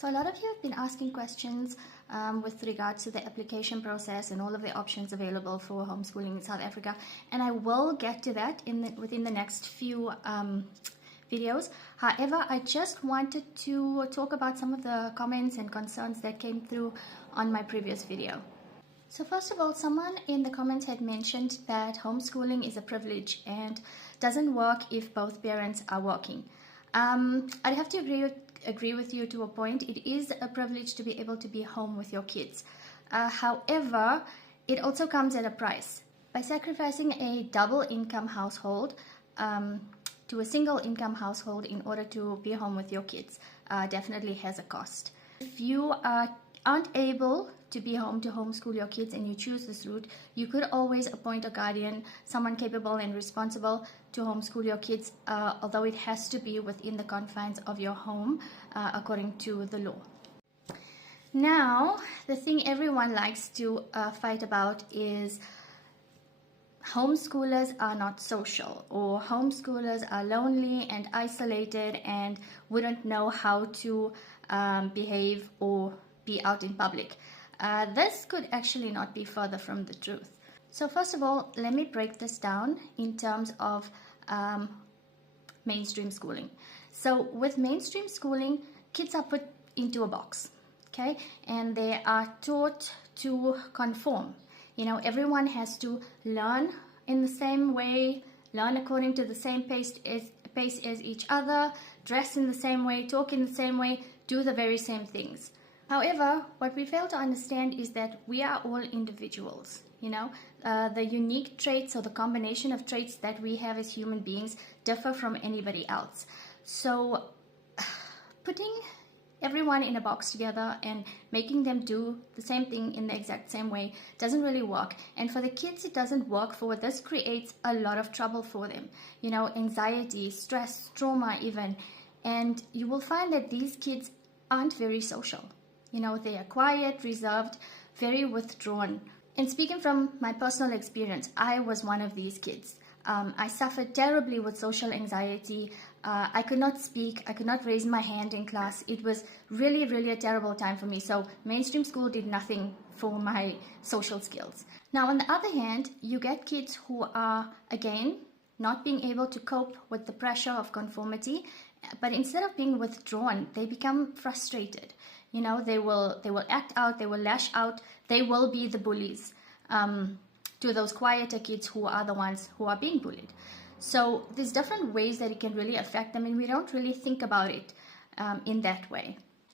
So a lot of you have been asking questions with regards to the application process and all of the options available for homeschooling in South Africa, and I will get to that within the next few videos. However, I just wanted to talk about some of the comments and concerns that came through on my previous video. So first of all, someone in the comments had mentioned that homeschooling is a privilege and doesn't work if both parents are working. I'd have to agree with you to a point. It is a privilege to be able to be home with your kids. However, it also comes at a price. By sacrificing a double income household to a single income household in order to be home with your kids definitely has a cost. If you aren't able to be home to homeschool your kids and you choose this route, you could always appoint a guardian, someone capable and responsible to homeschool your kids, although it has to be within the confines of your home according to the law. Now, the thing everyone likes to fight about is homeschoolers are not social, or homeschoolers are lonely and isolated and wouldn't know how to behave or be out in public. This could actually not be further from the truth. So first of all, let me break this down in terms of mainstream schooling. So with mainstream schooling, kids are put into a box, okay? And they are taught to conform. You know, everyone has to learn in the same way, learn according to the same pace as each other, dress in the same way, talk in the same way, do the very same things. However, what we fail to understand is that we are all individuals. You know, the unique traits or the combination of traits that we have as human beings differ from anybody else. So putting everyone in a box together and making them do the same thing in the exact same way doesn't really work. And for the kids, it doesn't work. For this creates a lot of trouble for them. You know, anxiety, stress, trauma even. And you will find that these kids aren't very social. You know, they are quiet, reserved, very withdrawn. And speaking from my personal experience, I was one of these kids. I suffered terribly with social anxiety. I could not speak. I could not raise my hand in class. It was really, really a terrible time for me. So mainstream school did nothing for my social skills. Now, on the other hand, you get kids who are, again, not being able to cope with the pressure of conformity, but instead of being withdrawn, they become frustrated. You know, they will act out, they will lash out, they will be the bullies to those quieter kids who are the ones who are being bullied. So there's different ways that it can really affect them, and we don't really think about it in that way.